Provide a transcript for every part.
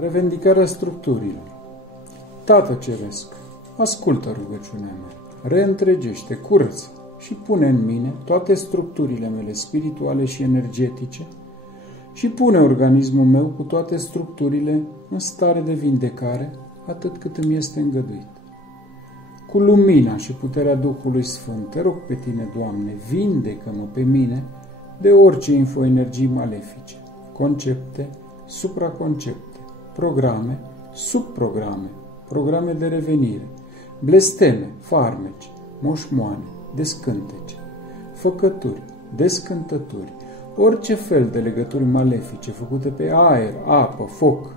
Revendicarea structurilor. Tată Ceresc, ascultă rugăciunea mea, reîntregește, curăță și pune în mine toate structurile mele spirituale și energetice și pune organismul meu cu toate structurile în stare de vindecare, atât cât îmi este îngăduit. Cu lumina și puterea Duhului Sfânt, te rog pe tine, Doamne, vindecă-mă pe mine de orice infoenergii malefice, concepte, supraconcepte, programe, subprograme, programe de revenire, blesteme, farmeci, moșmoane, descântece, făcături, descântături, orice fel de legături malefice făcute pe aer, apă, foc,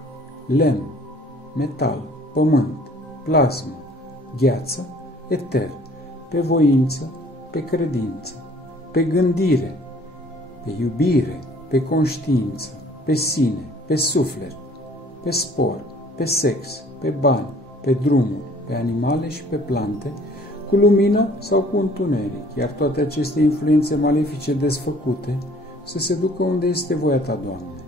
lemn, metal, pământ, plasmă, gheață, eter, pe voință, pe credință, pe gândire, pe iubire, pe conștiință, pe sine, pe suflet, pe spor, pe sex, pe bani, pe drumuri, pe animale și pe plante, cu lumină sau cu întuneric, iar toate aceste influențe malefice desfăcute să se ducă unde este voia ta, Doamne.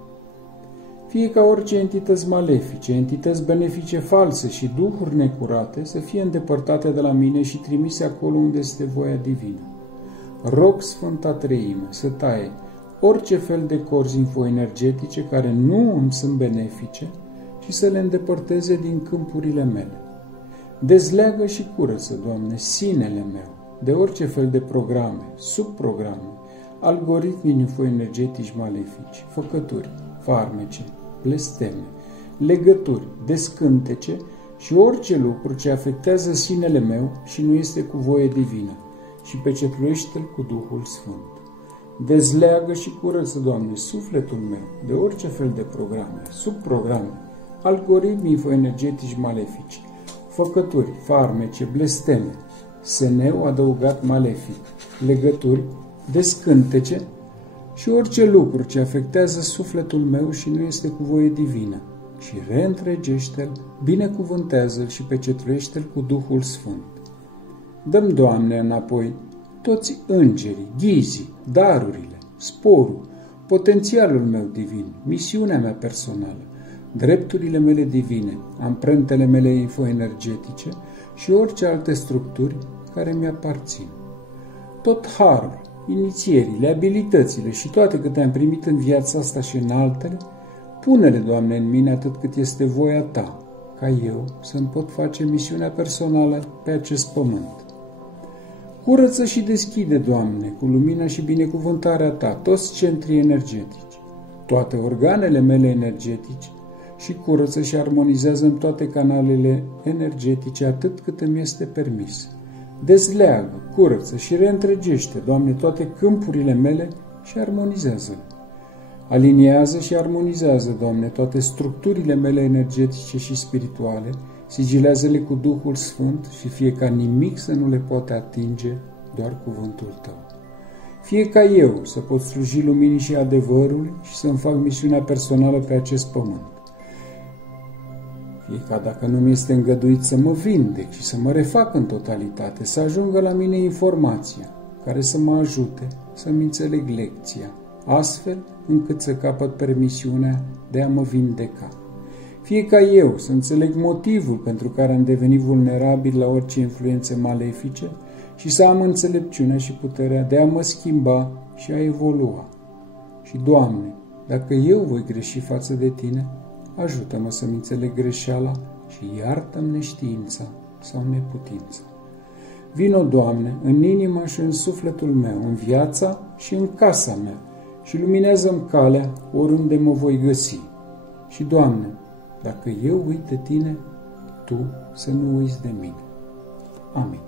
Fie ca orice entități malefice, entități benefice false și duhuri necurate să fie îndepărtate de la mine și trimise acolo unde este voia divină. Rog Sfânta Treime să taie orice fel de corzi infoenergetice care nu îmi sunt benefice și să le îndepărteze din câmpurile mele. Dezleagă și curăță, Doamne, sinele meu de orice fel de programe, subprograme, algoritmi infoenergetici malefici, făcături, farmece, blesteme, legături, descântece și orice lucru ce afectează sinele meu și nu este cu voie divină și pecetluiește-l cu Duhul Sfânt. Dezleagă și curăță, Doamne, sufletul meu de orice fel de programe, subprograme, algoritmi infoenergetici malefici, făcături, farmece, blesteme, seneu adăugat malefic, legături, descântece și orice lucru ce afectează sufletul meu și nu este cu voie divină și reîntregește-l, binecuvântează-l și pecetluiește-l cu Duhul Sfânt. Dăm, Doamne, înapoi toți îngerii, ghizii, darurile, sporul, potențialul meu divin, misiunea mea personală, drepturile mele divine, amprentele mele infoenergetice și orice alte structuri care mi-aparțin. Tot harul, inițierile, abilitățile și toate câte am primit în viața asta și în altele, pune-le, Doamne, în mine atât cât este voia Ta, ca eu să-mi pot face misiunea personală pe acest pământ. Curăță și deschide, Doamne, cu lumina și binecuvântarea Ta, toți centrii energetici, toate organele mele energetice și curăță și armonizează în toate canalele energetice atât cât îmi este permis. Dezleagă, curăță și reîntregește, Doamne, toate câmpurile mele și armonizează-le. Aliniază și armonizează, Doamne, toate structurile mele energetice și spirituale, sigilează-le cu Duhul Sfânt și fie ca nimic să nu le poate atinge, doar cuvântul Tău. Fie ca eu să pot sluji luminii și adevărului și să-mi fac misiunea personală pe acest pământ. Fie ca dacă nu mi este îngăduit să mă vindec și să mă refac în totalitate, să ajungă la mine informația care să mă ajute să-mi înțeleg lecția, astfel încât să capăt permisiunea de a mă vindeca. Fie ca eu să înțeleg motivul pentru care am devenit vulnerabil la orice influențe malefice și să am înțelepciunea și puterea de a mă schimba și a evolua. Și, Doamne, dacă eu voi greși față de Tine, ajută-mă să-mi înțeleg greșeala și iartă-mi neștiința sau neputința. Vino, Doamne, în inima și în sufletul meu, în viața și în casa mea și luminează-mi calea oriunde mă voi găsi. Și, Doamne, dacă eu uit de Tine, Tu să nu uiți de mine. Amin.